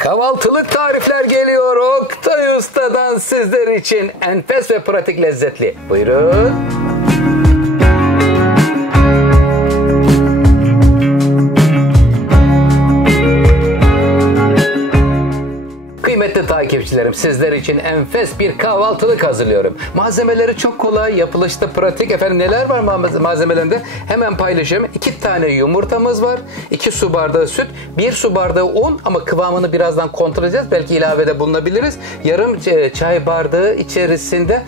Kahvaltılık tarifler geliyor Oktay Usta'dan sizler için enfes ve pratik lezzetli. Buyurun. Kıymetli takipçilerim, sizler için enfes bir kahvaltılık hazırlıyorum. Malzemeleri çok kolay, yapılışı da pratik. Efendim neler var malzemelerinde? Hemen paylaşayım. 2 tane yumurtamız var. 2 su bardağı süt. 1 su bardağı un ama kıvamını birazdan kontrol edeceğiz. Belki ilavede bulunabiliriz. Yarım çay bardağı içerisinde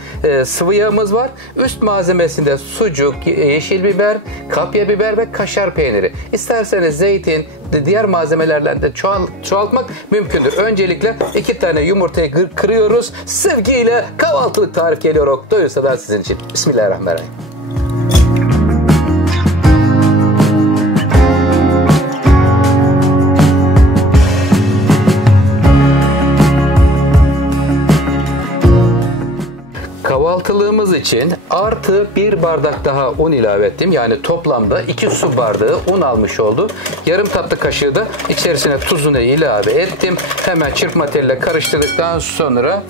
sıvı yağımız var. Üst malzemesinde sucuk, yeşil biber, kapya biber ve kaşar peyniri. İsterseniz zeytin, diğer malzemelerle de çoğaltmak mümkündür. Öncelikle 2 tane yumurtayı kırıyoruz. Sevgiyle kahvaltılık tarif geliyor Oktay Usta'dan sizin için. Bismillahirrahmanirrahim. Kahvaltılığımız için artı 1 bardak daha un ilave ettim. Yani toplamda 2 su bardağı un almış oldu. Yarım tatlı kaşığı da içerisine tuzunu ilave ettim. Hemen çırpma teliyle karıştırdıktan sonra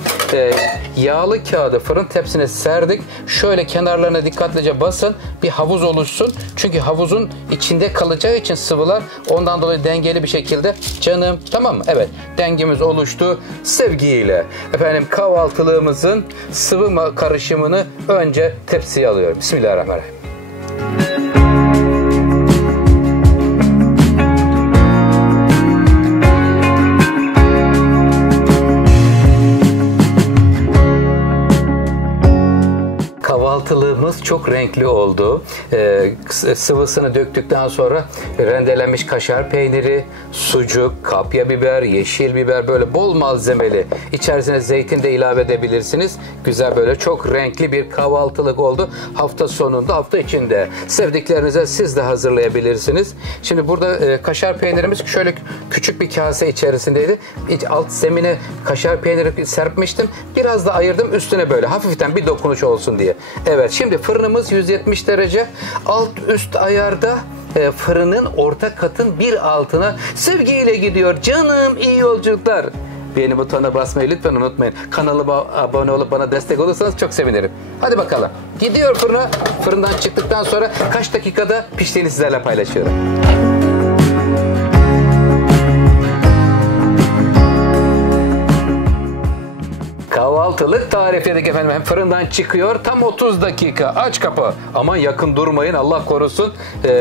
yağlı kağıdı fırın tepsisine serdik. Şöyle kenarlarına dikkatlice basın. Bir havuz oluşsun. Çünkü havuzun içinde kalacağı için sıvılar, ondan dolayı dengeli bir şekilde canım. Tamam mı? Evet. Dengemiz oluştu. Sevgiyle. Efendim kahvaltılığımızın sıvı karışımını önce tepsiye alıyorum. Bismillahirrahmanirrahim. Kahvaltılığımız çok renkli oldu. Sıvısını döktükten sonra rendelenmiş kaşar peyniri, sucuk, kapya biber, yeşil biber, böyle bol malzemeli. İçerisine zeytin de ilave edebilirsiniz. Güzel, böyle çok renkli bir kahvaltılık oldu. Hafta sonunda, hafta içinde sevdiklerinize siz de hazırlayabilirsiniz. Şimdi burada kaşar peynirimiz şöyle küçük bir kase içerisindeydi. Alt zemine kaşar peyniri serpmiştim. Biraz da ayırdım üstüne, böyle hafiften bir dokunuş olsun diye. Evet, şimdi fırınımız 170 derece. Alt üst ayarda, fırının orta katın bir altına sevgiyle gidiyor. Canım, iyi yolculuklar. Beğeni butonuna basmayı lütfen unutmayın. Kanalıma abone olup bana destek olursanız çok sevinirim. Hadi bakalım. Gidiyor fırına. Fırından çıktıktan sonra kaç dakikada piştiğini sizlerle paylaşıyorum. Kahvaltılık tarif dedik efendim. Hem fırından çıkıyor. Tam 30 dakika. Aç kapı. Aman yakın durmayın. Allah korusun.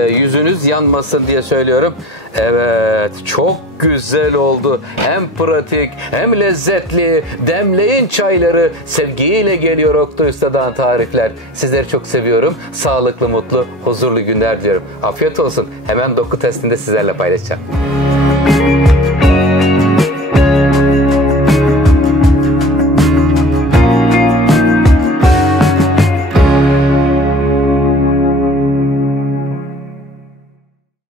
Yüzünüz yanmasın diye söylüyorum. Evet. Çok güzel oldu. Hem pratik hem lezzetli. Demleyin çayları. Sevgiyle geliyor Oktay Usta'dan tarifler. Sizleri çok seviyorum. Sağlıklı, mutlu, huzurlu günler diliyorum. Afiyet olsun. Hemen doku testinde sizlerle paylaşacağım.